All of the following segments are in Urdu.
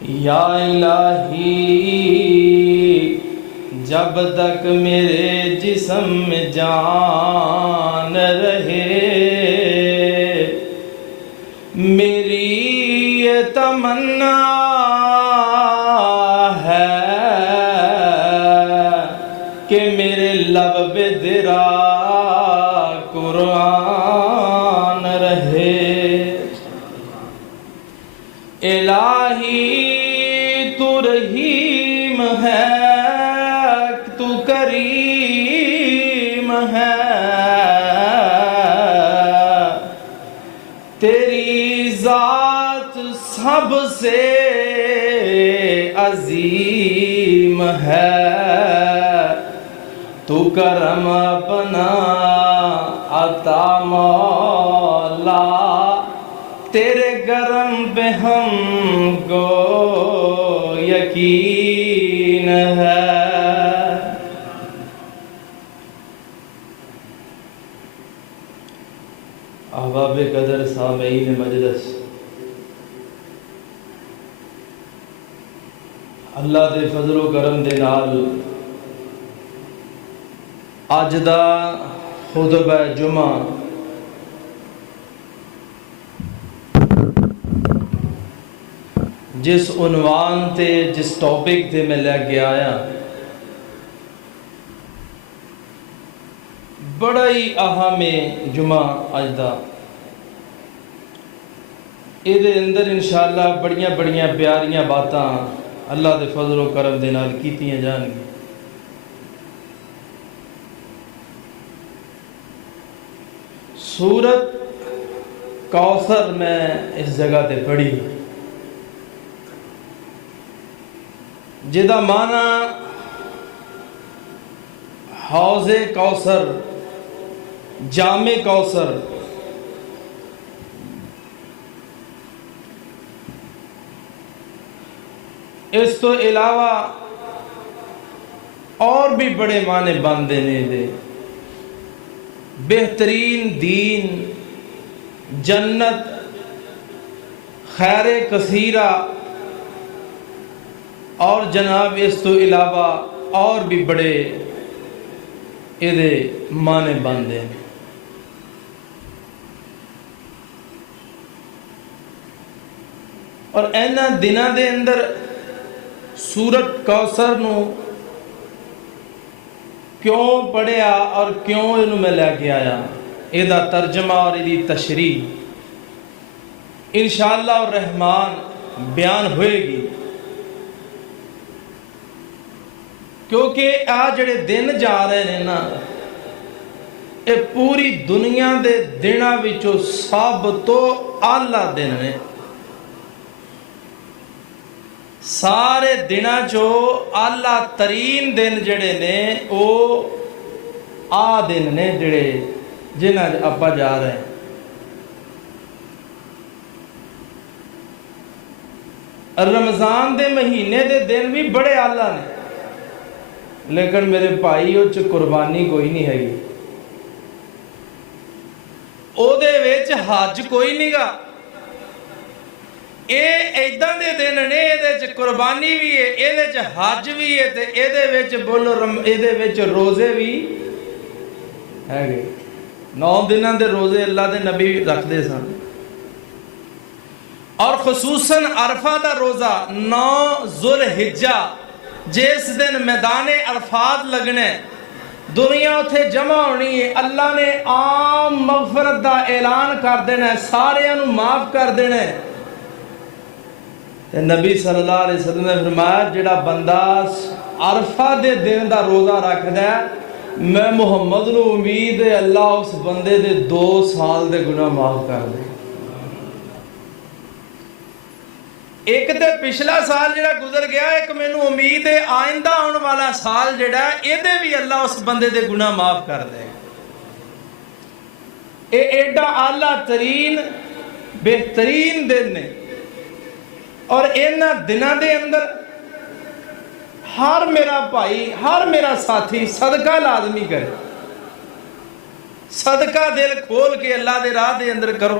یا الہی جب تک میرے جسم میں جان رہے، میری یہ تمنا ہے کہ میرے لب پہ تیرا قرآن رہے۔ الہی تو رحیم ہے، تو کریم ہے، تیری ذات سب سے عظیم ہے، تو کرم اپنا عطا مولا، تیرے کرم پہ ہم کو یقین ہے۔ احباب قدر سامعین مجلس، اللہ دے فضل و کرم دے نال اج دا خطبہ جمعہ جس عنوان تے جس ٹاپک تے میں لے کے آیا، بڑا ہی اہم جمعہ اج دا۔ یہ اندر انشاءاللہ بڑیاں بڑیاں پیاریاں باتاں اللہ دے فضل و کرم دے نال کیتیاں جان گی۔ سورت کوثر میں اس جگہ تے پڑھی، جدا معنی حوض کوثر، جام کوثر۔ اس تو علاوہ اور بھی بڑے معنی بندے نے دے، بہترین دین، جنت، خیر کثیرہ، اور جناب اس تو علاوہ اور بھی بڑے یہ معنی بندے ہیں۔ اور اینا دنوں دے اندر سورت کوثر نو کیوں پڑھیا اور کیوں انہوں میں لے کے آیا، یہ دا ترجمہ اور یہ دی تشریح انشاءاللہ الرحمن بیان ہوئے گی، کیونکہ آج جڑے دن جا رہے ہیں نا، یہ پوری دنیا دے دنوں وچوں سب تو اعلیٰ دن نے۔ سارے دنوں چو اعلیٰ ترین دن جڑے نے وہ دن نے جڑے جنہاں اپا جا رہے ہیں۔ رمضان دے مہینے دے دن بھی بڑے اعلیٰ نے، لیکن میرے بھائی وہ قربانی کوئی نہیں ہے گی، او دے ویچ حج کوئی نہیں گا۔ اے ایدہ دے دن نے، اے دے قربانی بھی ہے، اے دے حج بھی ہے، اے دے ویچ بولو اے دے ویچ روزے بھی ہے گے۔ 9 دنوں دے روزے اللہ دے نبی رکھ دے سن، اور خصوصاً عرفہ دا روزہ 9 ذوالحجہ، جس دن میدان عرفات لگنے، دنیا اتھے جمع ہونی ہے، اللہ نے عام مغفرت دا اعلان کر دینا ہے، سارے انہوں معاف کر دینا ہے۔ نبی صلی اللہ علیہ وسلم نے فرمایا جڑا بندہ عرفہ دے دن دا روزہ رکھ دے، میں محمد نو امید ہے اللہ اس بندے دے 2 سال دے گناہ معاف کر دے۔ ایک تے پچھلا سال جڑا گزر گیا، ایک میں نو امید ہے آئندہ آن والا سال جڑا ہے اے دے بھی اللہ اس بندے دے گناہ معاف کر دے۔ اے ایڈا اعلیٰ ترین بہترین دن نے، اور اینا دنوں دے اندر ہر میرا بھائی، ہر میرا ساتھی صدقہ لازمی کرے، صدقہ دل کھول کے اللہ دے راہ دے اندر کرو۔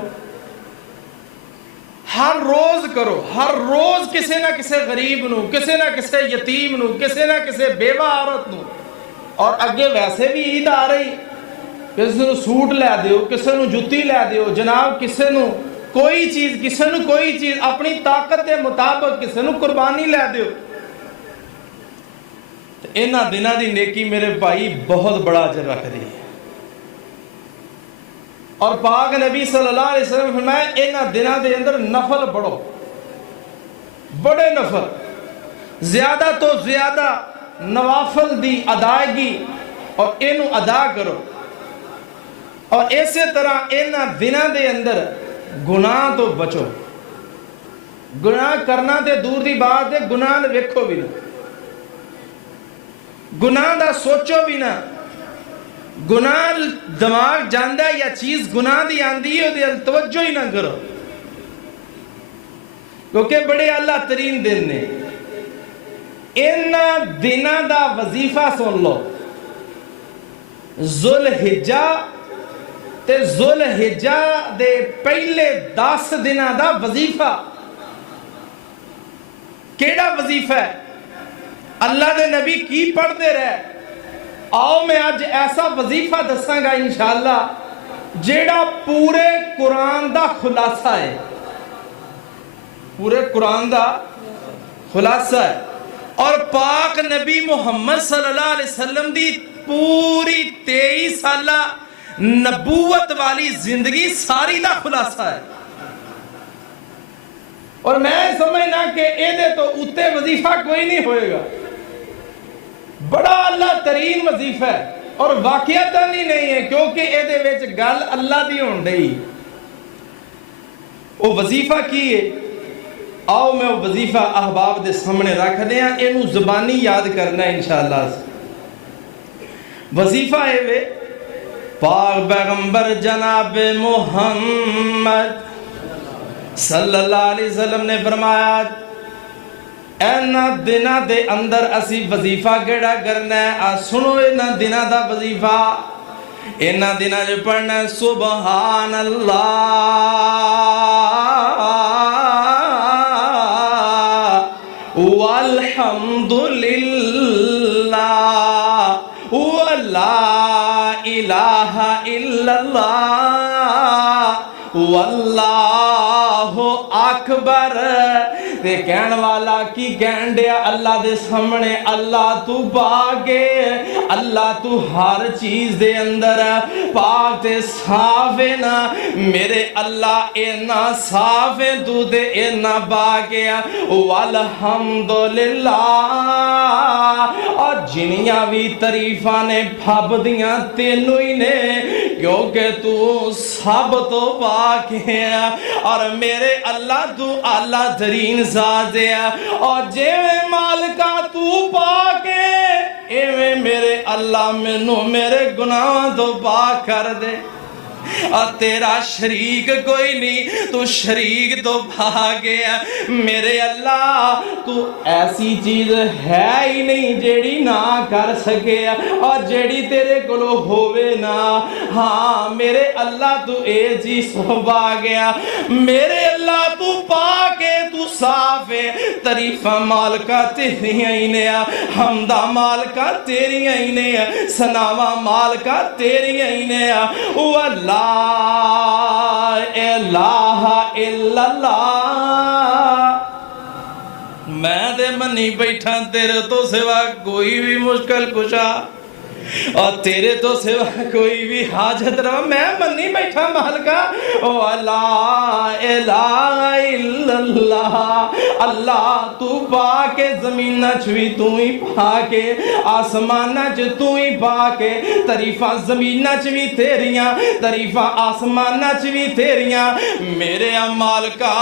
ہر روز کرو، ہر روز کسے نہ کسے غریب نو، کسے نہ کسے یتیم نو، کسے نہ کسے بیوہ عورت نو. اور اگے ویسے بھی عید آ رہی، کسے نو سوٹ لے دیو، کسے نو جتی لے دیو، جناب کسے نو کوئی چیز، کسے نو کوئی چیز، اپنی طاقت کے مطابق کسے نو قربانی لے دیو. انہاں دنوں دی نیکی میرے بھائی بہت بڑا اجر رکھ دی ہے. اور پاک نبی صلی اللہ علیہ وسلم فرمایا انہاں دنوں دے اندر نفل پڑھو، بڑے نفل، زیادہ تو زیادہ نوافل دی ادائیگی اور اینو ادا کرو. اور اسی طرح انہاں دنوں دے اندر گناہ تو بچو. گناہ کرنا تے دور دی بات ہے، گناہ ویکھو بھی نہ، گناہ دا سوچو بھی نہ. گناہ دماغ جاندہ یا چیز گناہ دی آندی ہے دے توجہ ہی نہ کرو، کیونکہ بڑے اللہ ترین دن نے. انہاں دنوں دا وظیفہ سن لو. ذوالحجہ تے ذوالحجہ دے پہلے 10 دنوں دا وظیفہ کیڑا وظیفہ ہے؟ اللہ دے نبی کی پڑھتے رہے؟ آؤ میں آج ایسا وظیفہ دساں گا انشاءاللہ جیڑا پورے قرآن دا خلاصہ ہے، پورے قرآن دا خلاصہ ہے. اور پاک نبی محمد صلی اللہ علیہ وسلم دی پوری 23 سالہ نبوت والی زندگی ساری دا خلاصہ ہے. اور میں سمجھنا کہ ایدے تو اتے وظیفہ کوئی نہیں ہوئے گا. بڑا اللہ ترین وظیفہ ہے اور واقعیتاً ہی نہیں ہے، کیونکہ ایدے ویچ گل اللہ دی ہون دئی. وہ وظیفہ کی ہے؟ آؤ میں وہ وظیفہ احباب دے سامنے رکھ دیا، اینو زبانی یاد کرنا انشاءاللہ. وظیفہ ہے وے پاک پیغمبر جناب محمد صلی اللہ علیہ وسلم نے فرمایا اینا دنہ دے اندر اسی وظیفہ کیڑا کرنا ہے. سنو اینا دنہ دا وظیفہ. اینا دنہ جو پڑھنا ہے سبحان اللہ والحمد للہ ولا الہ الا اللہ واللہ اکبر. تے کہن والا کی کہن دیا اللہ دے سامنے اللہ تو پاک ہے، اللہ تو ہر چیز دے اندر پاک تے صاف ہے نا. میرے اللہ اینا صاف ہے تو دے اینا پاک ہے. والحمدللہ. اور جنیاں بھی تعریفاں نے پھب دیاں تینوں ہی نے، کیونکہ تو سب تو پاک ہے. اور میرے اللہ تو اللہ ترین ذات ہے. اور جیویں مالکہ تو پاک ہے ایویں میرے اللہ منو میرے گناہ تو پاک کر دے. اور تیرا شریک کوئی نہیں، تو شریک تو بھاگ گیا. میرے اللہ تو ایسی چیز ہے ہی نہیں جیڑی نہ کر سکے اور جیڑی تیرے کلو ہوئے نہ. ہاں میرے اللہ تو اے چیز بھاگ گیا. میرے اللہ تو پاک ہے، تو صاف ہے. تعریفہ مالکہ تیری ہی نے، حمدہ مالکہ تیری ہی نے، ثناواں مالکہ تیری ہی نے. اللہ لا الہ الا اللہ. میں دے منی بیٹھا تیرے تو سوا کوئی بھی مشکل کشا اور تیرے تو سوا کوئی بھی حاجت رہا. میں منی بیٹھا مالکا لا الہ الا اللہ. اللہ تو پاکے، زمینہ چوی تو ہی پاکے، آسمانہ چ تو ہی پاکے. تعریفہ زمینہ چوی تیریاں، تعریفہ آسمانہ چوی تیریاں. میرے مالکا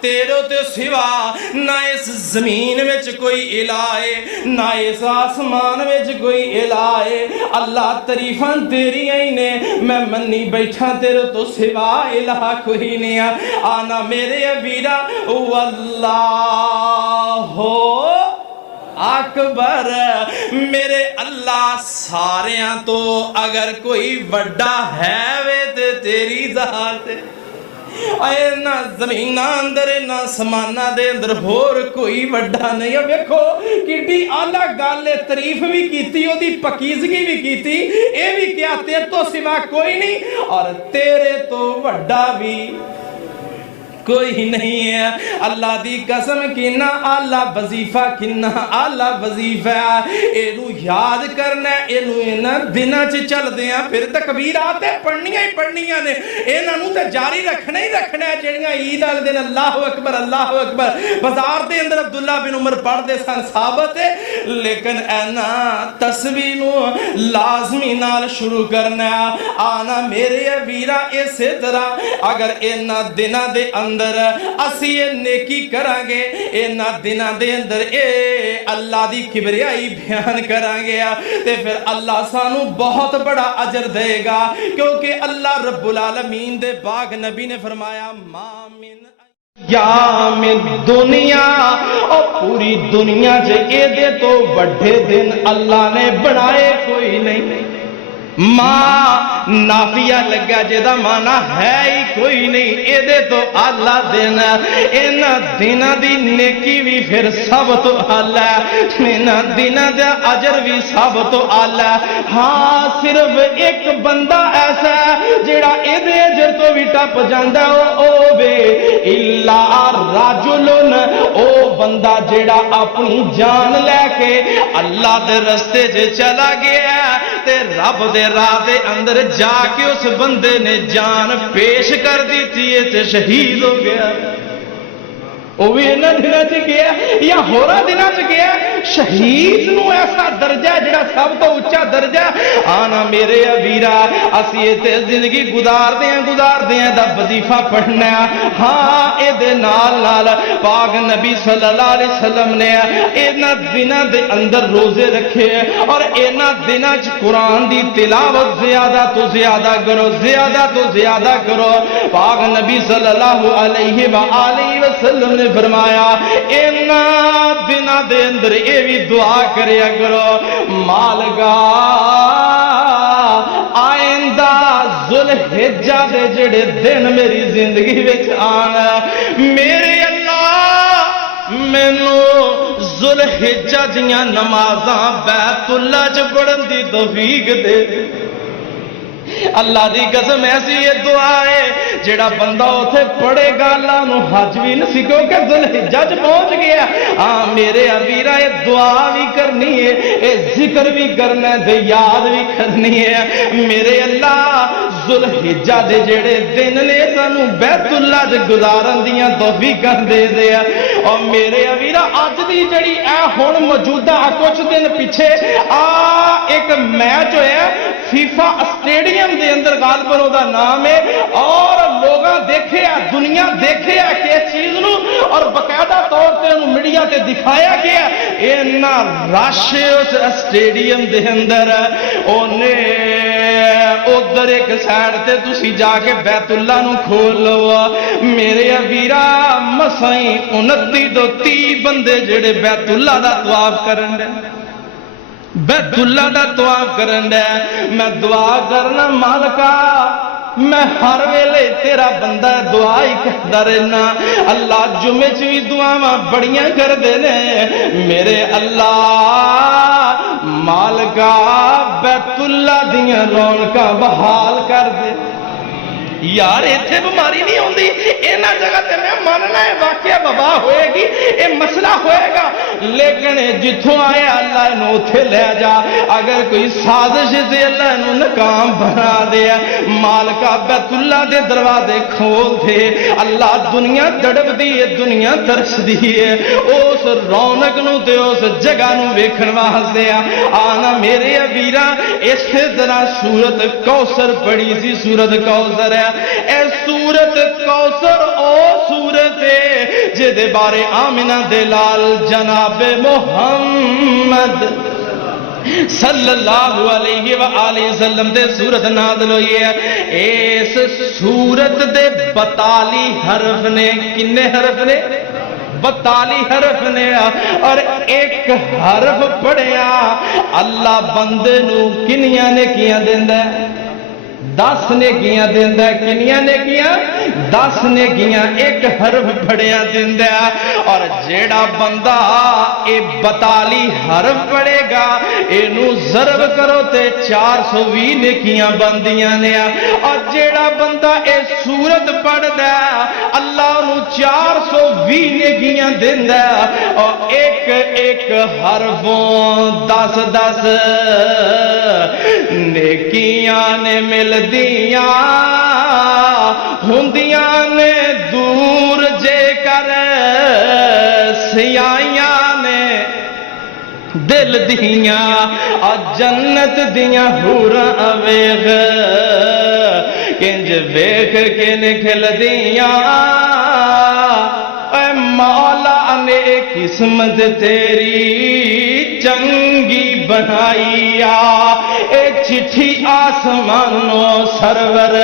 تیرے تے سوا نہ اس زمین وچ کوئی الہ ہے، نہ اس آسمان وچ کوئی الہ ہے. اللہ تعریفاں تیری ہی نے. میں منی بیٹھا تیرے تو سوا الہ کوئی نہیں. آنا میرے ویرا واللہ اکبر. میرے اللہ ساریاں تو اگر کوئی وڈا ہے وے تے تیری ذات ہے. اے نہ زمیناں اندر نہ سمانہ دے اندر ہور کوئی وڈا نہیں ہے۔ ویکھو کیڈی اعلیٰ گل ہے، تعریف بھی کیتی، او دی پکیزگی بھی کیتی، اے بھی کیا تیرے تو سوا کوئی نہیں اور تیرے تو وڈا بھی کوئی نہیں ہے۔ اللہ دی قسم کنا اعلیٰ وظیفہ، کنا اعلیٰ وظیفہ اینو یاد کرنا، اینو اینا دناں چ چل دیاں پھر تکبیرات پڑھنیاں ہی پڑھنیاں نے، اینا نو تے جاری رکھنا ہی رکھنا ہے جڑیاں عید والے دن اللہ اکبر اللہ اکبر بازار دے اندر عبداللہ بن عمر پڑھ دے سن ثابت ہے، لیکن اینا تسبیح نو لازمی نال شروع کرنا آنا میرے ویرا اسی طرح اگر اینا دناں دے اندر اسی یہ نیکی کرانگے اینا دنہ دے اندر اے اللہ دی کبریائی بیان کرانگے تے پھر اللہ سانو بہت بڑا اجر دے گا، کیونکہ اللہ رب العالمین دے باغ نبی نے فرمایا یا من دنیا اور پوری دنیا جے اے دے تو بڑھے دن اللہ نے بنائے کوئی نہیں۔ ماں نافیہ لگا جیدہ مانا ہے ہی کوئی نہیں، اے دے تو اللہ دینا اینا دینا دی نیکی بھی پھر سب تو اللہ اینا دینا دے عجر بھی سب تو اللہ۔ ہاں صرف ایک بندہ ایسا ہے جیڑا اے دے عجر تو بھی ٹپ جاندہ او بے اللہ راجلن او بندہ جیڑا اپنی جان لے کے اللہ دے رستے جے چلا گیا تے رب دے راہ دے اندر جا کے اس بندے نے جان پیش کر دی تھی تے شہید ہو گیا۔ وہ بھی انہاں دنوں چ گیا یا ہوراں دنوں چ گیا، شہید نو ایسا درجہ جڑا سب تو اونچا درجہ آنا میرے ویرا اسی تے زندگی گزار دیاں دا وظیفہ پڑھنا۔ ہاں اے دے نال پاک نبی صلی اللہ علیہ وسلم نے انہاں دنوں دے اندر روزے رکھے اور انہاں دنوں چ قرآن دی تلاوت زیادہ تو زیادہ کرو، زیادہ تو زیادہ کرو۔ پاک نبی صلی اللہ علیہ وآلہ وسلم نے فرمایا اینا دنہ دے اندر اے بھی دعا کریا کرو مالکا آئندہ ذوالحجہ دے جڑے دن میری زندگی وچ آنا میرے اللہ مینو ذوالحجہ دیاں نمازاں بیت اللہ چ پڑھن دی توفیق دے۔ اللہ دی قسم ایسی یہ دعا ہے جڑا بندہ اتھے پڑھے گا اللہ نو حج بھی نہ سکو کہ ذوالحجہ پہنچ گیا۔ ہاں میرے ویرا یہ دعا بھی کرنی ہے، یہ ذکر بھی کرنا ہے، یاد بھی کرنی ہے۔ میرے اللہ ذوالحجہ دے جڑے دن نے سانو بیت اللہ دے گزارن دیاں توفیقاں دے دے اور میرے ویرا اج دی جڑی اے ہن موجودہ کچھ دن پیچھے ایک میچ ہویا فیفا اسٹیڈیم دے اندر غالباً دا نام ہے اور لوگاں دیکھے دنیا دیکھے کہ اس چیز نو اور باقاعدہ طور تے انہوں میڈیا تے دکھایا گیا اینا رش اس اسٹیڈیم دے اندر اونے ادھر ایک سائڈ تے تسی جا کے بیت اللہ نو کھول لو میرے ویرا مسائیں 29 تو 30 بندے جڑے بیت اللہ دا طواف کرن دے بیت اللہ دا طواف کرن دے۔ میں دعا کرنا مالکا میں ہر ویلے تیرا بندہ دعا ہی کرتا رہنا اللہ جمعے چ بھی دعاواں بڑیاں کر دے نے میرے اللہ مالکا بیت اللہ دیاں رونقاں بحال کر دے۔ یار ایتھے بیماری نہیں ہوندی اینا جگہ تے میں ماننا ہے واقعہ وبا ہوئے گی اے مسئلہ ہوئے گا لیکن جتھوں آئے اللہ انہوں اتھے لے جا اگر کوئی سازش سے اللہ انہوں ناکام بنا دیا مالکہ بیت اللہ دے دروازے کھول دے اللہ دنیا دڑب دیئے دنیا ترس دیئے اس رونق نو تے اس جگہ نو ویکھن واسطے آنا میرے ویرا اس طرح سورت کوثر پڑھی سی سورت کوثر ہے اے سورت کوثر او سورت ہے جے بارے آمنہ دلال جناب محمد صلی اللہ علیہ وآلہ وسلم دے سورت نازل ہوئی ہے اس سورت دے 42 حرف نے کنے حرف نے 42 حرف نے اور ایک حرف پڑھیا اللہ بندے نو کنیاں نے کیاں دیندہ ہے 10 نیکیاں دیندا ہے. کنیاں نیکیاں؟ 10 نیکیاں. ایک حرف پڑھیا دیندا ہے. اور جیڑا بندہ اے 42 حرف پڑھے گا اینو ضرب کرو تے 420 نیکیاں بندیاں نے. اور جیڑا بندہ اے سورت پڑھدا ہے اللہ انہوں 420 نیکیاں دیندا ہے. اور ایک ایک حرفوں 10 نیکیاں نے ملدیاں ہوندیاں نے دور جے کر سیائیاں نے دل دیاں. اور جنت دیاں حوراں ویکھ کنج ویکھ کے نکل دیاں. اے مولا نے قسمت تیری چنگی بنائی اے چٹھی آسمانوں سرور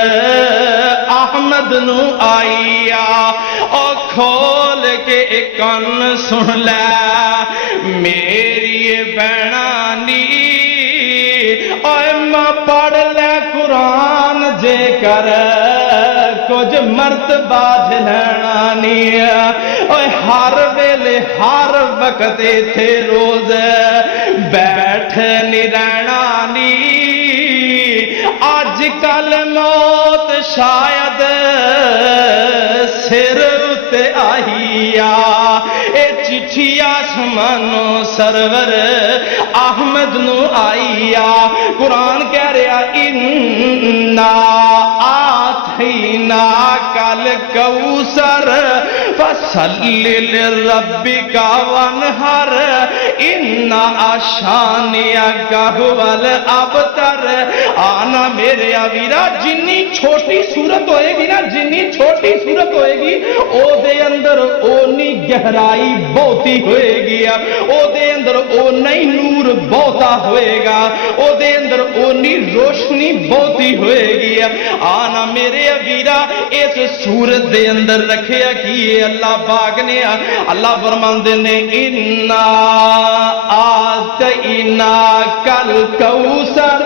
احمد نو آئی او کھول کے کن سن لے میری بہنانی اوے ماں پڑھ لے قرآن جے کر کچھ مرتبہ جھلنا نہیں. اوے ہر ویلے ہر وقت تھے روز بیٹھ نہیں رہنا نہیں. آج کل موت شاید سر اتے آئی اے چٹھی آسمانوں سرور احمد نو آئی. قرآن کہہ رہا اِنَّا آتَيْنَا کل کوثر فصلی لربک وانحر ان شانئک هو الابتر. آنا میرے ویرا جنی چھوٹی صورت ہوئے گی نا جنی چھوٹی صورت ہوئے گی او دے اندر اونی گہرائی بہتی ہوئے گی او دے اندر اونی نور بہتا ہوئے گا او دے اندر اونی روشنی بہتی ہوئے گی. آنا میرے ویرا اس صورت دے اندر رکھیا کی اللہ پاک نے اللہ فرماندے نے اِنَّا آتَيْنَاكَ الْكَوْثَرَ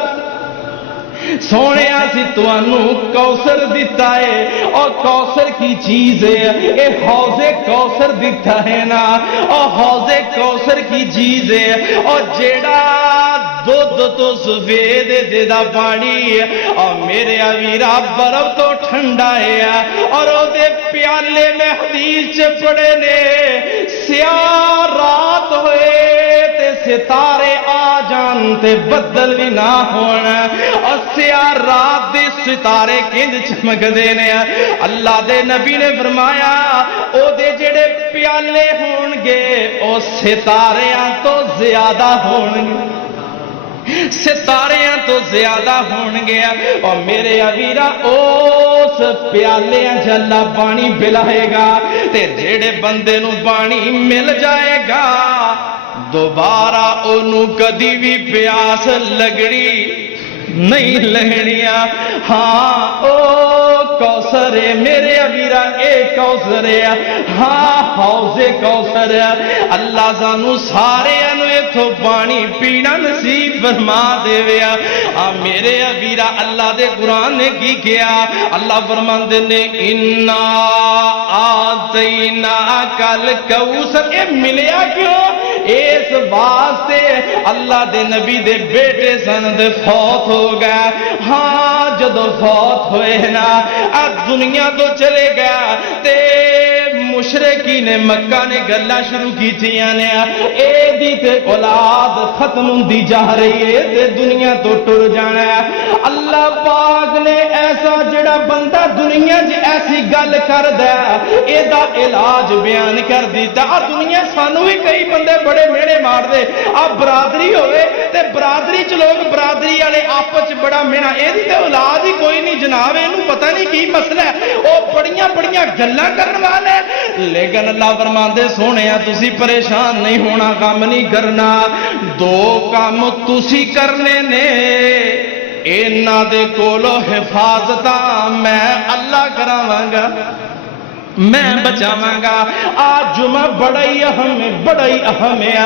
سونے سی تانوں کوثر دیتا ہے. اور کوثر کی چیز ہے اے حوض کوثر دیتا ہے نا اور حوض کوثر کی چیز ہے. اور جیڑا دودھ تو سفید دے دا پانی اور میرے ویرا برف تو ٹھنڈا ہے. اور او دے پیالے میں حدیث چ پڑے نے سیاہ رات ہوئے تے ستارے آ جان تے بدل بھی نہ ہونا. اور سیاہ رات دے ستارے کنج چمک دے نے. اللہ دے نبی نے فرمایا او دے جڑے پیالے ہون گے او ستاریاں تو زیادہ ہون گے ستاریاں تو زیادہ ہون گے. اور میرے ویرا اس پیالے جلا پانی پلائے گا تے جڑے بندے نو پانی مل جائے گا دوبارہ انہوں کدی بھی پیاس لگڑی نہیں لگنیا. ہاں او کوثر ہے میرے ویرا اے کوثر ہے. ہاں حوض کوثر ہے. اللہ سانو سارے انو ایتھوں پانی پینا نصیب فرما دے ویا. میرے ویرا اللہ دے قرآن نے کی کیا اللہ فرماندے نے اِنَّا آتَيْنَاكَ الْكَوْثَرَ. اے ملیا کیوں؟ اس واسطے اللہ دے نبی دے بیٹے سن دے فوت ہو گیا. ہاں جدو فوت ہوئے نا دنیا تو چلے گیا تے مشرکین مکہ نے گلا شروع کی تھیاں نے اے دی تے اولاد ختم ہوندی جا رہی ہے تے دنیا تو ٹر جانا ہے. اللہ پاک نے ایسا جڑا بندہ دنیا جی ایسی گل کر دیا اے دا علاج بیان کر دیتا. دنیا سانو بھی کئی بندے بڑے میڑے مار دے برادری ہوئے تے برادری چ لوگ برادری والے آپس بڑا مینا اے دی تے اولاد ہی کوئی نہیں جناب اینو پتہ نہیں کی مسئلہ ہے او بڑیاں بڑیاں گلاں کرن والے. لیکن اللہ فرماندے سونیا تسی پریشان نہیں ہونا کام نہیں کرنا دو کام تسی کرنے نے انہاں دے کولو حفاظتاں میں اللہ کراواں گا. میں بچاواں گا. آج جمعہ بڑا ہی اہم ہے, بڑا ہی اہم ہے.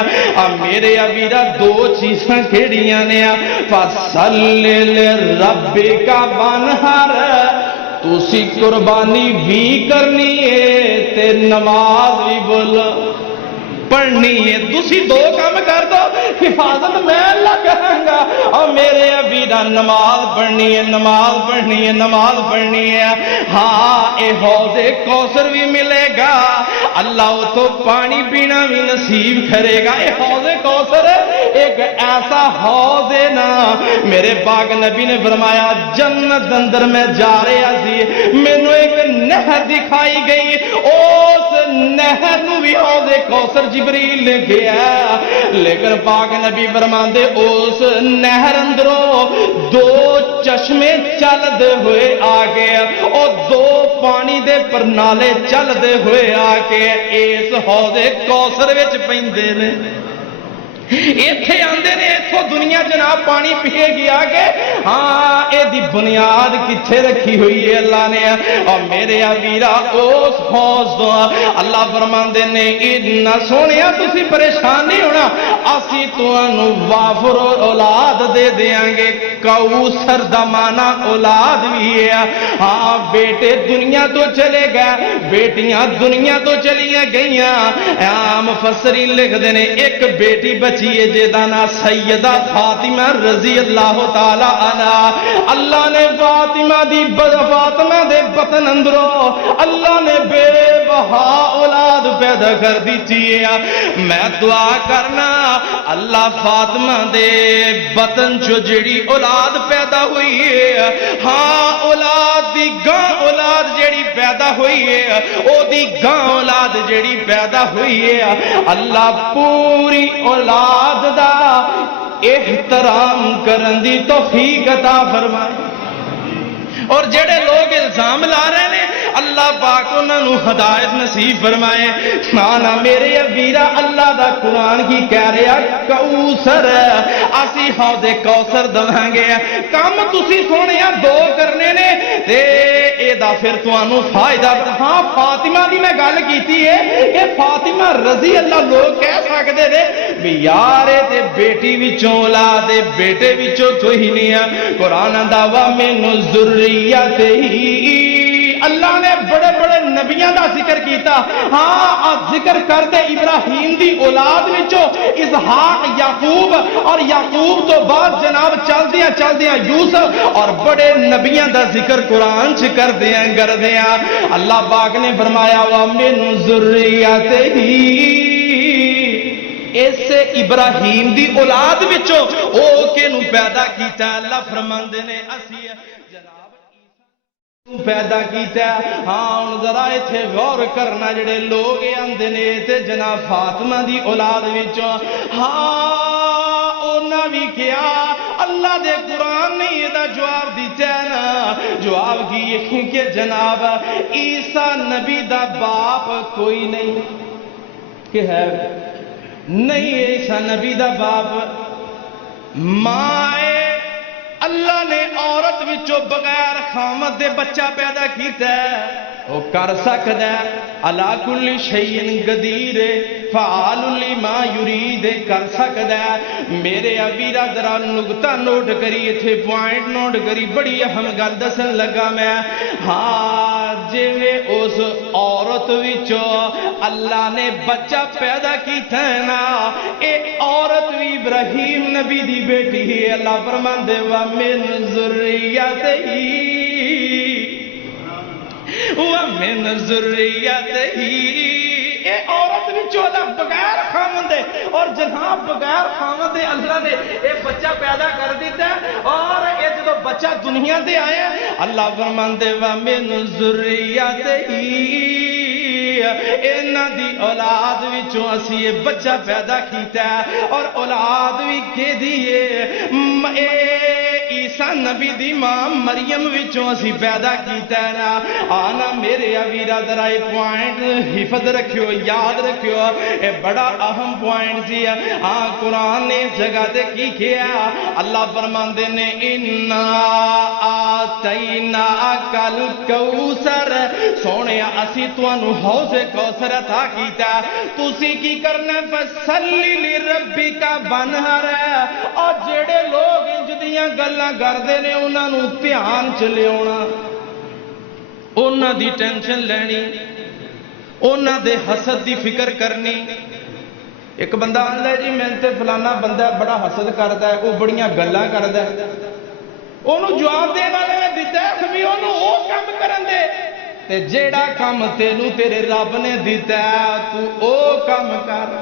میرے ویرا دو چیزاں کیڑیاں نے, فصل لربک وانحر, تسی قربانی بھی کرنی ہے تے نماز بھی بول پڑھنی ہے. تسی دو کام کر دو, حفاظت میں اللہ کروں گا, اور میرے ابیدہ نماز پڑھنی ہے, نماز پڑھنی ہے, نماز پڑھنی ہے. ہاں اے حوض کوثر بھی ملے گا, اللہ تو پانی پینا بھی نصیب کرے گا. اے حوض کوثر ایک ایسا حوض ہے نا, میرے پاک نبی نے فرمایا جنت اندر میں جا رہا سی, مینوں ایک نہر دکھائی گئی, اس نہر نو بھی حوض کوثر جبریل نے کیا, لیکن پاک نبی فرماندے اس نہر اندروں دو چشمے چلدے ہوئے آ گئے, اور دو پانی دے پرنالے چلدے ہوئے آ کے اس حوض کوثر وچ پیندے نے. ایتھے آندے نے, ایتھوں دنیا جناب پانی پیے گیا کہ ہاں اے دی بنیاد کتھے رکھی ہوئی ہے اللہ نے. اور میرے ویرا اس حوض تو اللہ فرماندے نے اتنا سونیا تسی پریشان نہیں ہونا, اسی تانوں وافر اولاد دے دیاں گے. کوثر دا معنی اولاد بھی ہے. ہاں بیٹے دنیا تو چلے گئے, بیٹیاں دنیا تو چلیاں گئیاں. مفسرین لکھدے نے ایک بیٹی بچیے جیدہ نا سیدہ فاطمہ رضی اللہ تعالی عنہ. اللہ نے فاطمہ دے بطن اندروں اللہ نے بے بہا اولاد پیدا کر دی چیئے. میں دعا کرنا اللہ فاطمہ دے بطن چو جڑی اولاد پیدا ہوئی ہے, ہاں اولاد دی گاں اولاد جڑی پیدا ہوئی ہے, او دی گاں اولاد جڑی پیدا ہوئی ہے, اللہ پوری اولاد دا احترام کرن دی توفیق عطا فرمائے. اور جڑے لوگ الزام لا رہے ہیں اللہ پاک انہاں نو ہدایت نصیب فرمائے. مانا میرے ویرا اللہ دا قرآن کی کہہ رہا کوثر, اسی حوض کوثر دواں گے. کم تسی سونے دو کرنے نے تے اے دا پھر تانوں فائدہ. ہاں فاطمہ دی میں گل کیتی ہے, اے فاطمہ رضی اللہ لوگ کہہ سکدے نے بھی یار اے تے بیٹی وچوں اولاد دے بیٹے وچوں کوئی نہیں ہے. قرآن دعوا من ذریت ہی, اللہ نے بڑے بڑے نبیوں دا ذکر کیتا. ہاں آپ ذکر کرتے ابراہیم دی اولاد وچوں اسحاق یعقوب, اور یعقوب تو بعد جناب چلدیاں یوسف, اور بڑے نبیوں دا ذکر قرآن چ کردیاں. اللہ پاک نے فرمایا وَمِن ذُرِّيَّتِهِ, اس ابراہیم دی اولاد وچوں او کینوں پیدا کیتا. اللہ فرماندے نے اسی جناب پیدا کیتا. ہاں ذرا ایتھے غور کرنا, جڑے لوگ آندے نے تے جناب فاطمہ دی اولاد وچوں, ہاں انہاں وی کیا اللہ دے قرآن نے یہ جواب دیتا ہے نا. جواب کی کہ جناب عیسیٰ نبی دا باپ کوئی نہیں کہ ہے نہیں, عیسیٰ نبی دا باپ ماں. اللہ نے عورت وچوں بغیر خامت دے بچہ پیدا کیتا ہے, وہ کر سکتا ہے. علا کل شیء قدیر, فعال لما یرید, کر سکتا ہے. میرے ویرا ذرا نقطہ نوٹ کری, ایتھے پوائنٹ نوٹ کری, بڑی اہم گل دسن لگا میں. ہاں جویں اس عورت وچوں اللہ نے بچہ پیدا کیتا ہے نا, اے عورت بھی ابراہیم نبی دی بیٹی ہے. اللہ فرماندے وَمِن ذُرِّيَّتِهِ وَمِن ذُرِّيَّتِهِ, اے عورت وچوں اللہ بغیر خاوند دے, اور جناب بغیر خاوند دے اللہ نے اے بچہ پیدا کر دیتا ہے. اور اے جدو بچہ دنیا دے آیا اللہ فرماندے وَمِن ذُرِّيَّتِهِ, انہاں دی اولاد وچوں اسی یہ بچہ پیدا کیتا ہے. اور اولاد بھی کہ دیئے اے عیسیٰ نبی دی ماں مریم وچوں اسی پیدا کیتا ہے نا آنا میرے ویرا درائی پوائنٹ حفظ رکھیو یاد رکھیو اے بڑا اہم پوائنٹ سی ہاں قرآن نے جگہ تے کی کیا اللہ فرماندے نے انا آتینا کل کوثر سونے اسی تانوں حوض کوثر عطا کیتا تسی کی کرنا فصلی لربک وانحر اور جڑے لوگ انج دیاں گلاں کردے نے انہاں نوں دھیان چ لیاونا انہاں دی ٹینشن لینی انہاں دے حسد دی فکر کرنی ایک بندہ آندا ہے جی میں تے فلانا بندہ بڑا حسد کردا ہے وہ بڑیاں گلاں کردا ہے انہوں جواب دین والے نے دتا ہے کہ انہوں او کام کرن دے تے جیڑا کام تینوں تیرے رب نے دتا ہے تو او کام کر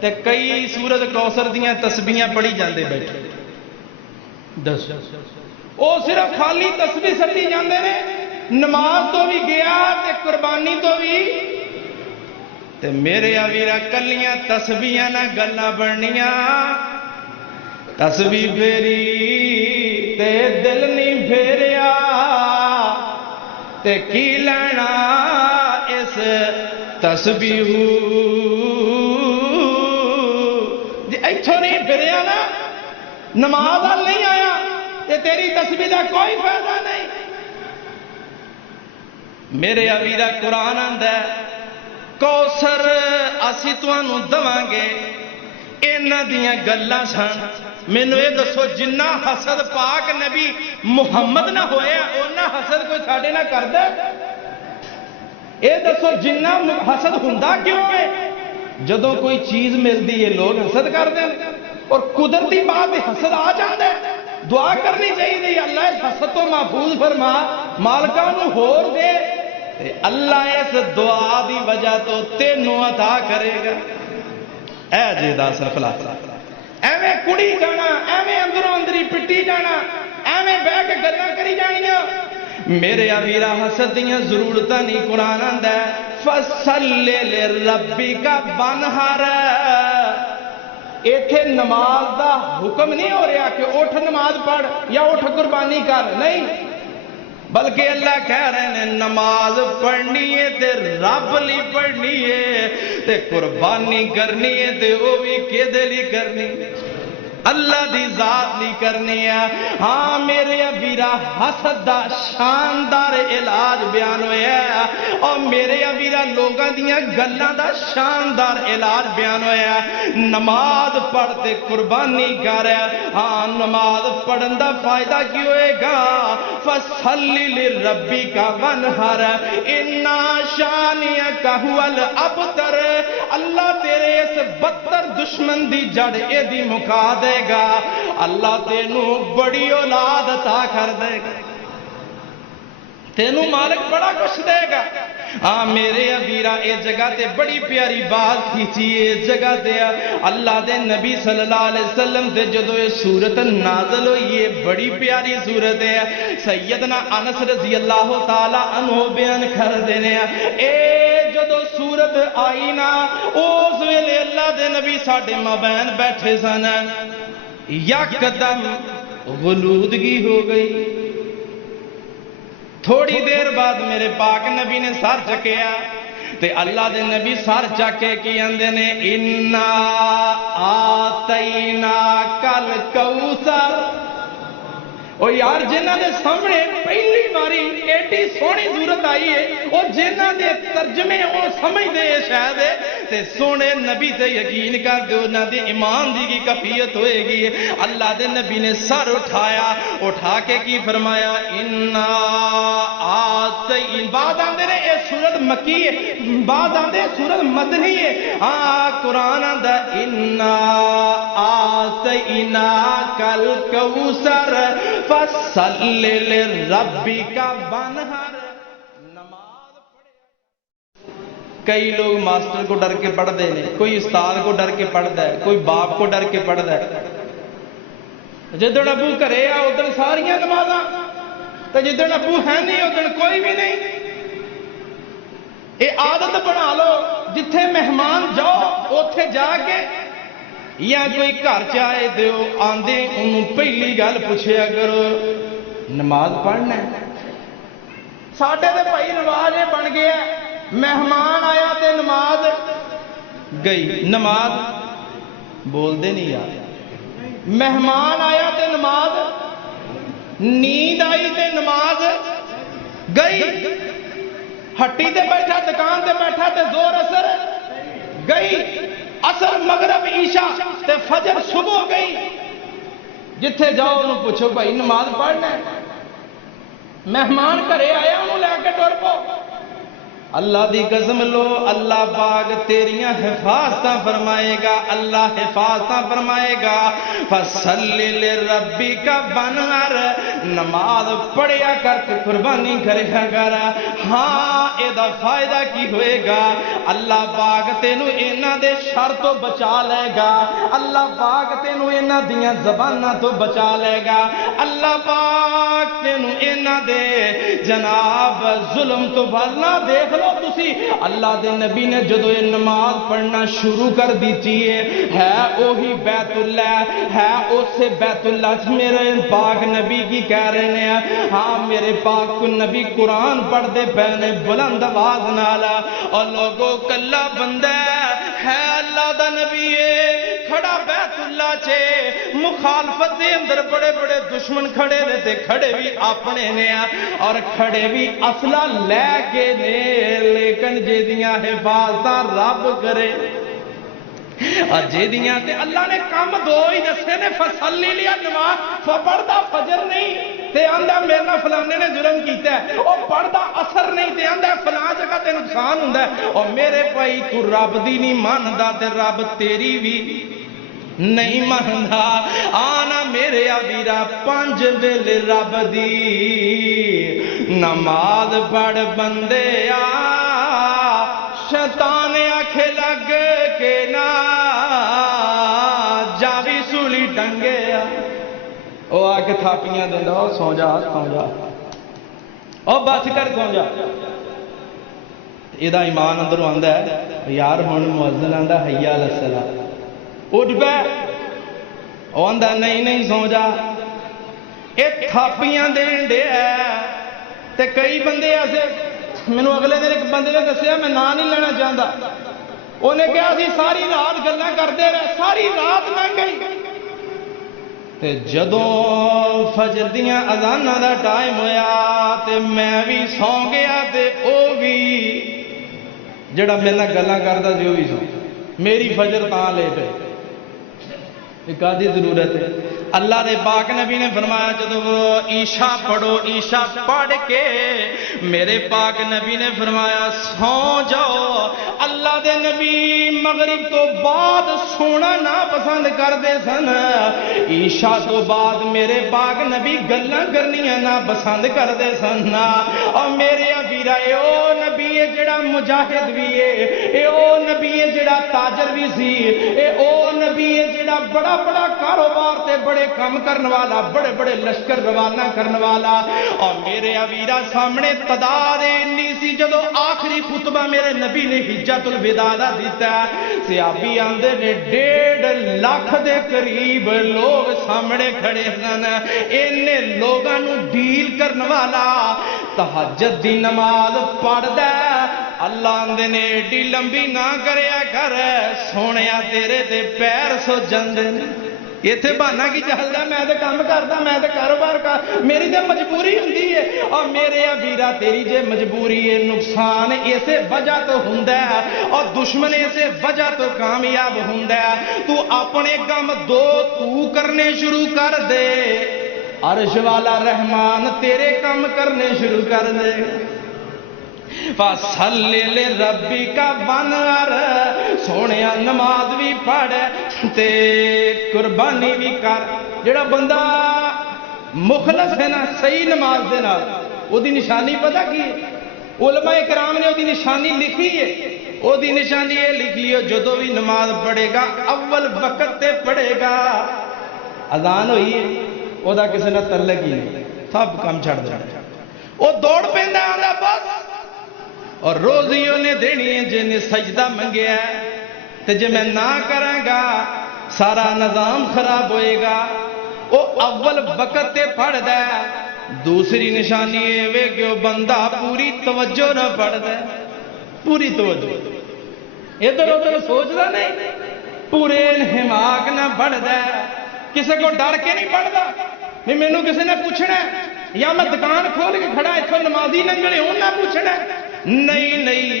تے کئی سورت کوثر دیاں تسبیحاں پڑھی جاندے بیٹھے دس او صرف خالی تسبیح سٹی جاندے نے نماز تو بھی گیا تے قربانی تو بھی تے میرے ویرا کلیاں تسبیحاں نہ گلاں بننیاں تسبیح پھیری تے دل نہیں پھیریا تے کی لینا اس تسبیح ایتھوں نہیں پھریا نا نماز حال نہیں آیا تے تیری تسبیح دا کوئی فائدہ نہیں میرے ویرا قرآن آندا ہے کوثر اسی تانوں دواں گے انہاں دیاں گلاں سن مینوں یہ دسو جنہ حسد پاک نبی محمد نہ ہویا اونا حسد کوئی ساڈے نہ کردا یہ دسو جنہ حسد ہوندا کیوں ہے جدوں کوئی چیز ملتی ہے لوگ حسد کرتے ہیں اور قدرتی بات حسد آ جاتا ہے دعا کرنی چاہیے اللہ اس حسد تو محفوظ فرما مالکاں نوں ہور دے اللہ اس دعا دی وجہ تو تینوں عطا کرے گا اے جی دا سفلا ایویں کڑی جانا ایویں اندروں اندری پٹی جانا ایویں بہ کے گلاں کری جانیاں میرے ویرا حسد دیاں ضرورتاں نہیں قرآن آندا ہے فصل لربک وانحر ایتھے نماز دا حکم نہیں ہو رہا کہ اٹھ نماز پڑھ یا اٹھ قربانی کر نہیں بلکہ اللہ کہہ رہے ہیں نماز پڑھنی ہے تے رب لی پڑھنی ہے تے قربانی کرنی ہے تے وہ بھی کدے لی کرنی اللہ دی ذات لی کرنی ہے ہاں میرے ویرا حسد دا شاندار علاج بیان ہویا ہے اور میرے ویرا لوگاں دیاں گلاں دا شاندار علاج بیان ہویا ہے نماز پڑھتے قربانی کر ہاں نماز پڑھن دا فائدہ کی ہوئے گا فصلی لربک وانحر انا شانئک هو الابتر اللہ تیرے اس بدتر دشمن دی جڑ اے دی مکا دے گا اللہ تینوں بڑی اولاد عطا کر دے گا تینوں مالک بڑا کچھ دے گا ہاں میرے ویرا اے جگہ تے بڑی پیاری بات کیتی ہے جگہ تے اللہ دے نبی صلی اللہ علیہ وسلم تے جدو یہ سورت نازل ہوئی ہے بڑی پیاری سورت ہے سیدنا انس رضی اللہ تعالی عنہ بیان کر دینے اے جدو سورت آئی نا اس ویلے اللہ دے نبی ساڈے مابین بیٹھے سن یکدم غلودگی ہو گئی تھوڑی دیر بعد میرے پاک نبی نے سر چکیا تے اللہ دے نبی سر چکے کی اندے نے انا آتینا کل کوثر اور یار جنہ دے سامنے پہلی باری ایڈی سونی صورت آئی ہے اور جنہ دے ترجمے وہ سمجھ دے شاید تے سونے نبی تے یقین کر دے انہاں دے ایمان دی کی کفیت ہوئے گی اللہ دے نبی نے سر اٹھایا اٹھا کے کی فرمایا انا آتین بعد آندے نے اے سورت مکی ہے بعد آندے سورت مدنی ہے ہاں قرآن آندہ انا آتینا کل کوثر فصل لربک وانحر نماز پڑھے کئی لوگ ماسٹر کو ڈر کے پڑھتے ہیں کوئی استاد کو ڈر کے پڑھتا ہے کوئی باپ کو ڈر کے پڑھتا ہے جدن ابو گھرے آ ادھر ساریاں نمازاں تو جدن ابو ہے نہیں ادھر کوئی بھی نہیں یہ عادت بنا لو جتھے مہمان جاؤ اوتھے جا کے یا کوئی گھر چ آئے دیو آندے انہوں پہلی گل پوچھیا کرو نماز پڑھنا ہے؟ ساڈے تے بھائی رواج یہ بن گیا مہمان آیا تے نماز گئی، نماز بول دے نہیں یار، مہمان آیا تے نماز، نیند آئی تے نماز گئی، ہٹی تے بیٹھا دکان تے بیٹھا تے زور اثر گئی، اثر مغرب عشاء تے فجر صبح گئی، جتھے جاؤ انہوں پوچھو بھائی نماز پڑھنا ہے؟ مہمان گھرے آیا انہوں لے کے ٹر پو۔ اللہ دی قسم لو اللہ پاک تیریاں حفاظتاں فرمائے گا، اللہ حفاظتاں فرمائے گا۔ فَصَلِّ لِرَبِّكَ وَانْحَرْ، نماز پڑھیا کر کے قربانی کریا کر۔ ہاں اے دا فائدہ کی ہوئے گا، اللہ پاک تینوں انہاں دے شر تو بچا لے گا، اللہ پاک تینوں انہاں دیاں زباناں تو بچا لے گا، اللہ پاک تینوں انہاں دے جناب ظلم تو بھلنا۔ دیکھ لو تسی اللہ دے نبی نے جدو یہ نماز پڑھنا شروع کر دیتی ہے اوہی بیت اللہ ہے، اسے بیت اللہ میرے پاک نبی کی کہہ رہے ہیں، ہاں میرے پاک کو نبی قرآن پڑھ دے پہنے بلند آواز نالا، اور لوگوں کلا بندہ ہے اللہ دا نبی کھڑا بیت اللہ چے، مخالفت دے اندر بڑے بڑے دشمن کھڑے رہتے، کھڑے بھی اپنے نے اور کھڑے بھی اسلحہ لے کے نے، لیکن جے دیاں حفاظتاں رب کرے اور جے دیاں تے اللہ نے کام دو ہی دسے نے، فصلی لیا نماز پڑھدا فجر نہیں تے آندا میرا فلانے نے جرم کیتا ہے، او پڑھدا اثر نہیں تے آندا فلاں جگہ تے نقصان ہوندا ہے، اور میرے بھائی تو رب دی نہیں ماندا تے رب تیری بھی نہیں ماندا۔ آنا میرے ویرا پنج ویلے رب دی نماز پڑھ بندے آ، شیطان آکھے لگ کے نا جاوی سولی ٹنگے آ، او آ کے تھاپیاں دیندا، او سو جا سو جا، او بچ کر سو جا۔ یہ ایمان اندروں آندا ہے یار ہن مؤذن آندا حی علی الصلاۃ، اٹھ پہ، وہ آندا نہیں نہیں سو جا، یہ تھاپیاں دین دے تے کئی بندے ایسے، میں اگلے دن ایک بندے نے دسیا، میں نام نہیں لینا چاہتا، انہیں کہا سی ساری رات گلاں کرتے رہے، ساری رات لنگ گئی تے جدوں فجر دیاں اذاناں دا ٹائم ہویا تے میں بھی سو گیا تے او بھی جڑا میرے نال گلاں کردا سی او بھی سو، میری فجر تاں لیٹ ہے۔ ایک آدھی ضرورت ہے، اللہ دے پاک نبی نے فرمایا جدو عشاء پڑھو، عشاء پڑھ کے میرے پاک نبی نے فرمایا سو جاؤ۔ اللہ دے نبی مغرب تو بعد سونا نہ پسند کرتے سن، عشاء تو بعد میرے پاک نبی گلاں کرنیاں نہ پسند کرتے سن، اور میرے ویرا اے او نبی ہے جڑا مجاہد بھی ہے، اے او نبی ہے جڑا تاجر بھی سی، اے او نبی ہے جڑا بڑا بڑا کاروبار تے بڑے کام کرنے والا، بڑے بڑے لشکر روانہ کرنے والا، اور میرے ویرا سامنے تعداد انی سی جدو آخری خطبہ میرے نبی نے حجت الوداع دا دیتا، صحابی آندے نے 1.5 لاکھ دے قریب لوگ سامنے کھڑے سن، انہیں لوگاں نو ڈیل کرنے والا تہجد دی نماز پڑھدا، اللہ آندے نے ایڈی لمبی نہ کریا کر سونیا تیرے تے پیر سو جندے، یہ تھے بہانا کی چلدا میں تے کام کردا، میں تے کاروبار کر، میری تے مجبوری ہوندی ہے، اور میرے ویرا تیری جے مجبوری ہے نقصان اسے وجہ تو ہوندا ہے، اور دشمن اسے وجہ تو کامیاب ہوندا ہے، تو اپنے کام دو تو کرنے شروع کر دے، عرش والا رحمان تیرے کام کرنے شروع کر دے۔ فَصَلِّ لِرَبِّكَ وَانْحَرْ، سونیا نماز بھی پڑھ تے قربانی بھی کر۔ جڑا بندہ مخلص ہے نا صحیح نماز دے نال، او دی نشانی پتہ کی ہے؟ علماء کرام نے او دی نشانی لکھی ہے، او دی نشانی یہ لکھی ہے جدو بھی نماز پڑھے گا اول وقت تے پڑھے گا، اذان ہوئی ہے او دا کسی نے تعلق ہی نہیں، سب کام چھڑ دے، او دوڑ پیندا آندا بس، اور روزی انہیں دینی ہے جنہیں سجدہ منگیا ہے تے جے میں نہ کراں گا سارا نظام خراب ہوئے گا. وہ اول وقت تے پڑھدا ہے. دوسری نشانی یہ کہ وہ بندہ پوری توجہ نہ پڑھدا ہے. پوری توجہ ادھر ادھر سوچدا نہیں, پورے انہماک نہ پڑھدا ہے. کسی کو ڈر کے نہیں پڑھدا بھی مینوں کسی نے پوچھنا ہے, یا میں دکان کھول کے کھڑا اتوں نمازی لنگنے انہیں پوچھنا ہے. نہیں نہیں,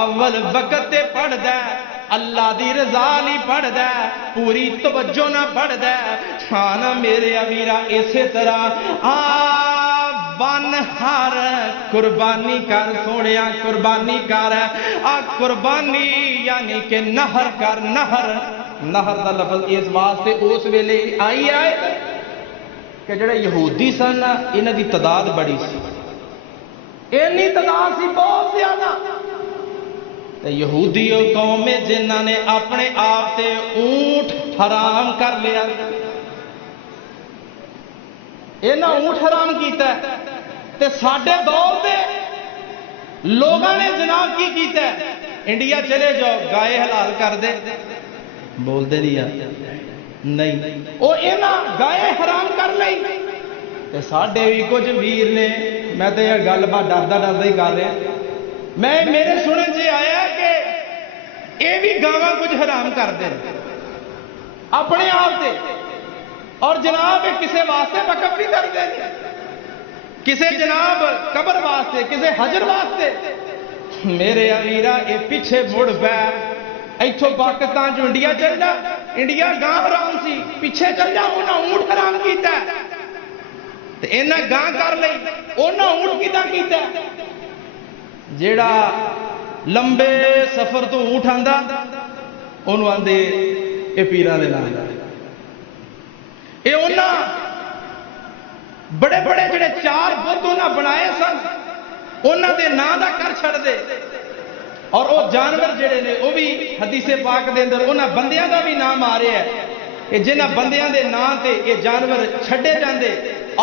اول وقت تے پڑھدا ہے, اللہ دی رضا نہیں پڑھدا ہے, پوری توجہ نہ پڑھدا ہے. ہاں میرے امیرا اسی طرح بن ہر قربانی کر سونیا, قربانی کر. قربانی یعنی کہ نہر کر. نہر دا لفظ اس واسطے اس ویلے آئی آئے کہ جڑے یہودی سن انہاں دی تعداد بڑی سی, اینی تعداد سی بہت زیادہ. یہودی وہ قوم ہے جنہاں نے اپنے آپ تے اونٹ حرام کر لیا. انہاں اونٹ حرام کیتا ہے تے ساڈے دور دے لوگاں نے جناب کی کیتا ہے. انڈیا چلے جاؤ, گائے حلال کر دے, بول دے نہیں, وہ انہاں گائے حرام کر لئی. تے ساڈے بھی کچھ ویر نے, میں تو یہ گل بات ڈردا ہی کر رہا, میں میرے سننے سے آیا کہ یہ بھی گاواں کچھ حرام کر دیں اپنے آپ سے, اور جناب کسے واسطے وقف بھی کر دیں, کسے جناب قبر واسطے, کسے حجر واسطے. میرے امیرا یہ پیچھے مڑ پہ ایتھوں پاکستان جو انڈیا چل جا, انڈیا گاں حرام سی, پیچھے چل جا انہاں اونٹ حرام کیتا ہے. تے انہاں گاں کر لئی, انہاں اونٹ کیتا ہے. جیڑا لمبے سفر تو اونٹ آندا انہوں آندے اے پیراں دے نام. اے انہاں بڑے بڑے جڑے 4 بت انہاں بنائے سن انہاں دے نام دا کر چھڑ دے. اور وہ جانور جڑے نے وہ بھی حدیث پاک دے اندر انہاں بندیاں دا بھی نام آ رہا ہے کہ جنہاں بندیاں دے نام تے یہ جانور چھڑے جاندے,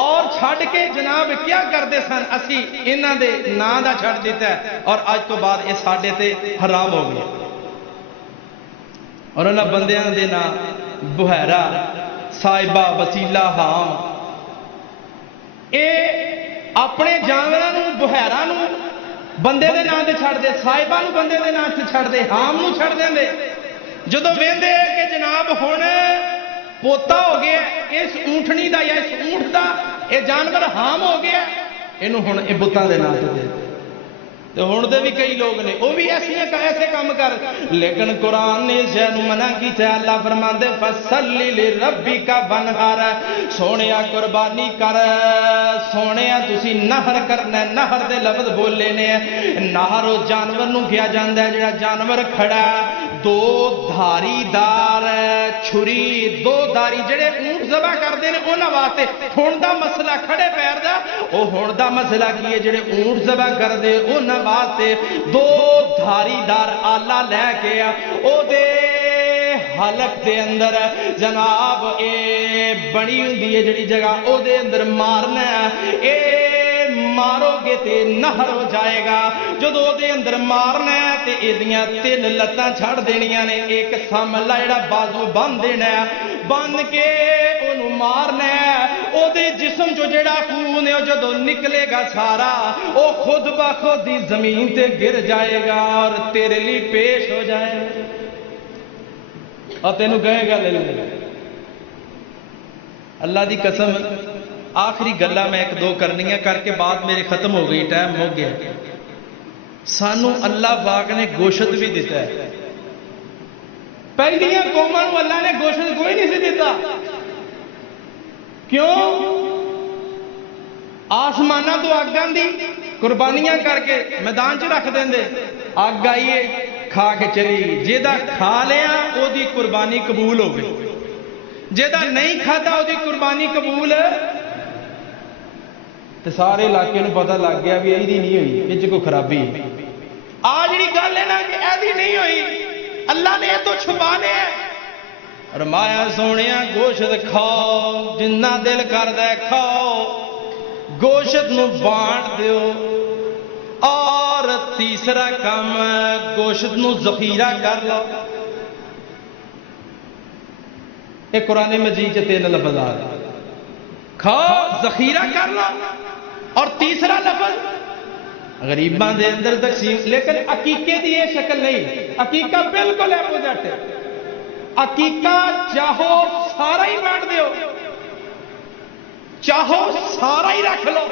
اور چھڑ کے جناب کیا کرتے سن, اسی انہاں دے نام دا چھڑ دیتا ہے, اور آج تو بعد یہ ساڈے تے حرام ہو گیا. اور انہاں بندیاں دے نام بحیرہ, صاحبہ, وسیلہ, حام, اے اپنے جانوراں بحیرہ نو بندے دے نام تے چھڑ دے, صاحبہ نو بندے دے نام تے چھڑ دے, حام نو چھڑ دے. جدوں ویندے کہ جناب ہن پوتا ہو گیا اس اونٹنی دا یا اس اونٹ دا, یہ جانور حام ہو گیا, اینوں ہن اے بتاں دے نام تے دے. تے ہن دے بھی کئی لوگ نے وہ بھی ایسے کام کر, لیکن قرآن نے اس نوں منع کیتا ہے. اللہ فرماندے فصلی لربک وانحر, سونیا قربانی کر, سونیا تسی نہر کرنا. نہر دے لفظ بولے نے, نہر اس جانور نوں کیا جاندا ہے جڑا جانور کھڑا 2 دھاری دار چھری, 2 دھاری جڑے اونٹ ذبح کردے نے انہاں واسطے. ہن دا مسئلہ کھڑے پیر دا, او ہن دا مسئلہ کی ہے جڑے اونٹ ذبح کردے انہاں واسطے 2 دھاری دار آلہ لے کے او دے حلق دے اندر جناب اے بنی ہوندی ہے جڑی جگہ او دے اندر مارنا ہے. اے مارو گے تے نہر ہو جائے گا. جدو دے اندر مارنا ہے تے ایدیاں 3 لتاں چھڑ دینیاں نے, ایک ساملا جڑا بازو بن دینا ہے, بن کے انہوں مارنا ہے. او دے جسم جو جڑا خون ہے جدو نکلے گا سارا او خود بخود ہی زمین تے گر جائے گا اور تیرے لیے پیش ہو جائے گا, اور تینوں کہے گا لے لے. اللہ دی قسم آخری گلا میں 1-2 کرنی ہے کر کے بعد میرے ختم ہو گئی, ٹائم ہو گیا. سانو اللہ پاک نے گوشت بھی دیتا ہے. پہلیاں قوماں نوں اللہ نے گوشت کوئی نہیں سی دیتا. کیوں؟ آسمانہ تو اگ آندی, قربانیاں کر کے میدان چ رکھ دیں, اگ آئیے کھا کے چلی, جیدہ کھا لیا او دی قربانی قبول ہو گئی, جیدہ نہیں کھاتا او دی قربانی قبول. تو سارے علاقے نوں پتہ لگ گیا بھی ایدی نہیں ہوئی, وچ کوئی خرابی. آ جڑی گل ہے نا کہ ایدی نہیں ہوئی, اللہ نے یہ تو چھپانے ہیں. فرمایا سونیا گوشت کھاؤ جنہ دل کردا ہے کھاؤ, گوشت نو بانٹ دیو, اور تیسرا کام گوشت نو ذخیرہ کر لو. یہ قرآن مجید چ 3 لفظ آ گئے، کھاؤ ذخیرہ کر لو، اور تیسرا لفظ غریباں دے اندر تقسیم، لیکن عقیقے دی یہ شکل نہیں، عقیقہ بالکل اپوزٹ ہے، عقیقہ چاہو سارا ہی بانٹ دیو، چاہو سارا ہی رکھ لو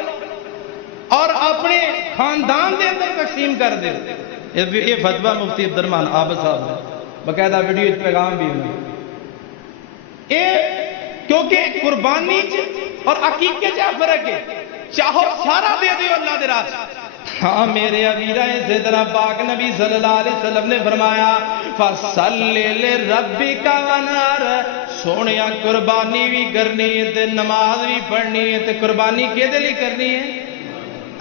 اور اپنے خاندان دے اندر تقسیم کر دے۔ یہ فتویٰ مفتی عبدالرحمان عابد صاحب نے باقاعدہ ویڈیو پیغام بھی ہوئی، کیونکہ قربانی اور عقیقے چ فرق ہے، چاہو سارا دے دیو اللہ دے راہ۔ ہاں میرے امیرہ سیدنا پاک نبی صلی اللہ علیہ وسلم نے فرمایا فَصَلِّ لِرَبِّكَ وَانْحَرْ، سونیا قربانی بھی کرنی ہے تے نماز بھی پڑھنی ہے، تے قربانی کیدے لیے کرنی ہے؟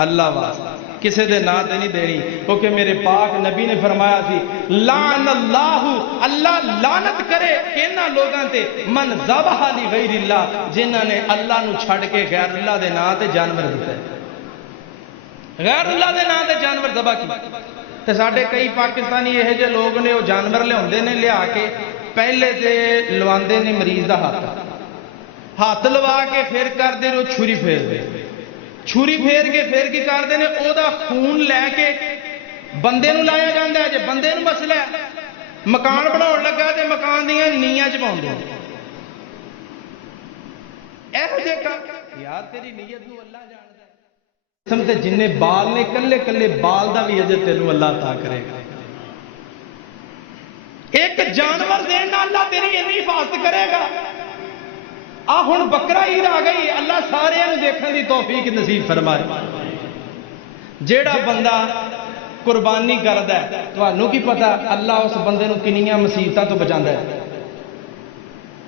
اللہ واسطہ، کسے دے نا تے نہیں دینی، کیونکہ میرے پاک نبی نے فرمایا سی لعن اللہ، اللہ لعنت کرے انہاں لوگاں تے من ذبح لغیر اللہ، جنہاں نے اللہ نو چھڑ کے غیر اللہ دے نا تے جانور دیتا ہے، غیر اللہ دے نا تے جانور ذبح کی۔ تے ساڈے کئی پاکستانی یہ جے لوگ نے وہ جانور لیاوندے نے، لیا کے پہلے تے لواندے نے مریض دا ہاتھ لوا کے پھر کردے نے چھری پھیر دے، چھری پھیر کے پھر کی کردے نے او دا خون لے کے بندے نو لایا جاندا ہے، جے بندے نو مسئلہ ہے مکان بناؤن لگا تے مکان دیاں نیاں چ پاؤندے ایہو جے کم، یار تیری نیت نو اللہ جاندا ہے، قسم تے جننے بال نے کلے کلے بال دا بھی اجر تینوں اللہ عطا کرے گا۔ ایک جانور دینا اللہ تیری اتنی حفاظت کرے گا۔ ہن بکرا عید آ گئی، اللہ سارے دیکھنے دی توفیق نصیب فرمائے۔ جیڑا بندہ قربانی کردا ہے تانوں کی پتا اللہ اس بندے نو کنیاں مصیبتاں تو بچاندا ہے،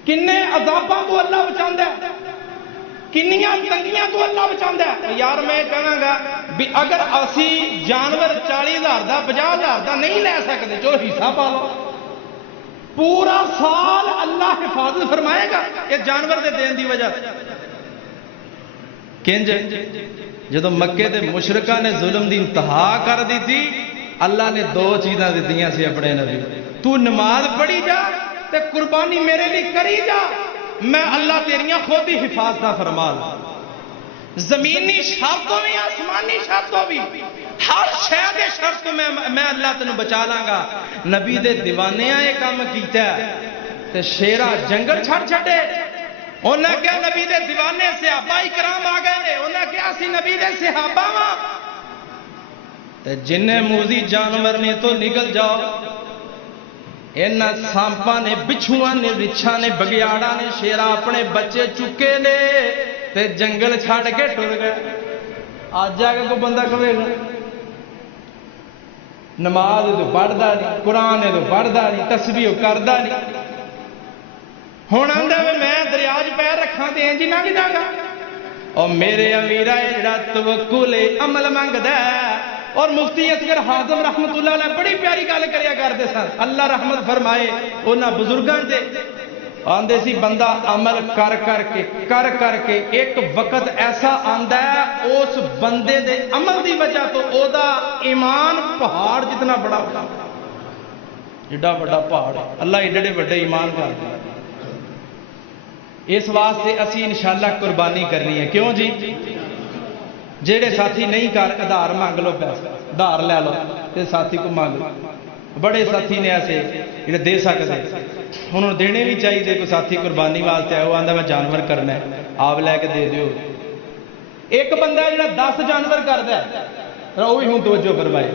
کنے عذاباں تو اللہ بچاندا ہے، کنیاں تنگیاں تو اللہ بچاندا ہے۔ یار میں کہاں گا بھی اگر اسی جانور 40,000 دا 50,000 دا نہیں لے سکتے، جو حصہ پا لو، پورا سال اللہ حفاظت فرمائے گا یہ جانور دے دین دی وجہ۔ کنج جدو مکے دے مشرکاں نے ظلم دی انتہا کر دی تھی، اللہ نے 2 چیزاں دتیاں سی اپنے نبی، تو نماز پڑھی جا تے قربانی میرے لیے کری جا، میں اللہ تیریاں خود ہی حفاظت فرما لا، زمینی شرطوں بھی آسمانی شرطوں بھی، ہر شے دے شرط میں اللہ تینوں بچا لاں گا۔ نبی دے دیوانیاں یہ کام کیتا ہے تے شیرا جنگل چھڑ چھڑے، انہاں کیا نبی دے دیوانے صحابہ اکرام آ گئے، انہاں کیا اسی نبی دے صحابہ ہاں، تے جن موذی جانور نے تو نکل جاؤ، انہاں سانپاں نے، بچھواں نے، رچھاں نے، بگیاڑاں نے، شیرا اپنے بچے چکے نے تے جنگل چھڑ کے ٹر گئے۔ آج جا کے کوئی بندہ کہے گا نماز تو پڑھدا نہیں، قرآن تو پڑھدا نہیں، تسبیح کردا نہیں، ہن آندا میں دریا وچ پیر رکھاں تے انج لنگ جاگا۔ اور میرے امیرا جڑا توکل عمل منگدا ہے، اور مفتی اصغر حازم رحمت اللہ علیہ بڑی پیاری گل کریا کرتے سن، اللہ رحمت فرمائے انہاں بزرگاں دے، آندے سی بندہ عمل کر کر کے ایک وقت ایسا آندا ہے اس بندے دے عمل دی وجہ تو او دا ایمان پہاڑ جتنا بڑا ہوتا، ایڈا بڑا پہاڑ اللہ ایڈے بڑے ایمان کر دیا۔ اس واسطے اسی انشاءاللہ قربانی کرنی ہے، کیوں جی؟ جیڑے ساتھی نہیں کر ادھار مانگ لو، پیسہ ادھار لے لو تے ساتھی کو مانگ لو، بڑے ساتھی نے ایسے جڑے دے سکتے، انہوں نے دینے بھی چاہیے، کوئی ساتھی قربانی واسطے آئے وہ آندا میں جانور کرنا ہے، آپ لے کے دے دیو۔ ایک بندہ جڑا 10 جانور کردا ہے، وہ بھی ہوں توجہ فرمائے،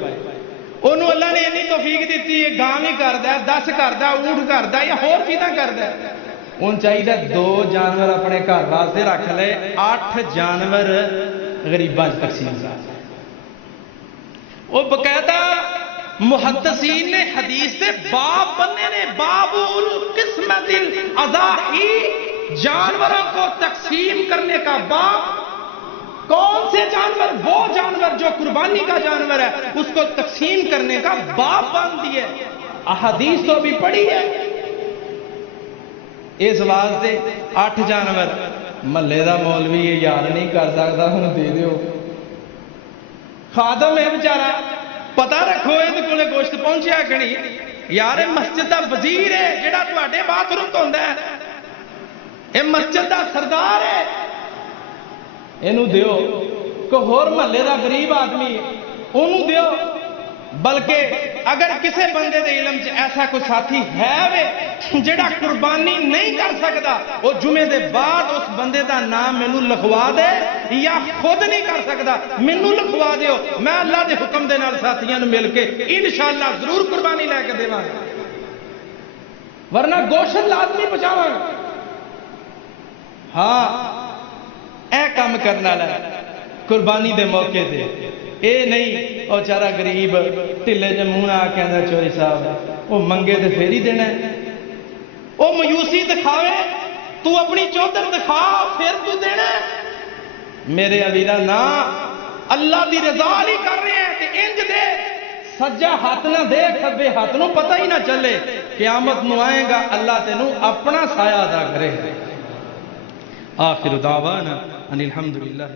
انہوں اللہ نے اتنی توفیق دیتی ہے، گاں بھی کردا ہے، 10 کردا ہے، اونٹ کردا ہے یا ہور چیزاں کردا ہے، ان چاہیے 2 جانور اپنے گھر واسطے رکھ لے، 8 جانور غریباں تقسیم کر۔ وہ باقاعدہ محدثین نے حدیث سے باب بننے نے، باب القسمت الاضاحی، جانوروں کو تقسیم کرنے کا باب۔ کون سے جانور؟ وہ جانور جو قربانی کا جانور ہے اس کو تقسیم کرنے کا باب باندھ دیے، احادیث تو بھی پڑھی ہے۔ اس واسطے 8 جانور محلے دا مولوی یہ یار نہیں کر سکتا، ہوں دے دیو، خادم ہے بیچارہ، پتہ رکھو یہ کو گوشت پہنچیا کہ نہیں، یار مسجد دا وزیر ہے جڑا تواڈے باتھ روم تو ہوندا ہے، یہ مسجد دا سردار ہے، اینو دیو۔ کوئی ہور محلے دا غریب آدمی انہوں دیو۔ بلکہ اگر کسی بندے دے علم چ ایسا کوئی ساتھی ہے وے جڑا قربانی نہیں کر سکتا، وہ جمعے دے بعد اس بندے دا نام مینوں لکھوا دے، یا خود نہیں کر سکتا مینوں لکھوا دیو، میں اللہ دے حکم دے نال ساتھیاں نوں مل کے انشاءاللہ ضرور قربانی لے کے دیواں گا، ورنہ گوشت لازمی پہنچاواں گا۔ ہاں اے کام کرنا ہے قربانی دے موقع تے، اے نہیں او چارا غریب ٹھلے جے منہ آ کے آندا چوری صاحب وہ منگے تے پھر ہی دینا ہے، وہ مایوسی دکھاوے تو اپنی چودر دکھا پھر تو دینا ہے۔ میرے علیرہ نا اللہ دی رضا لی کر رہے ہیں تے انج دے، سجا ہاتھ نہ دے کھبے ہاتھ نو پتہ ہی نہ چلے، قیامت نو آئے گا اللہ تینوں اپنا سایہ ادا کرے۔ آخر دعوانا ان الحمدللہ۔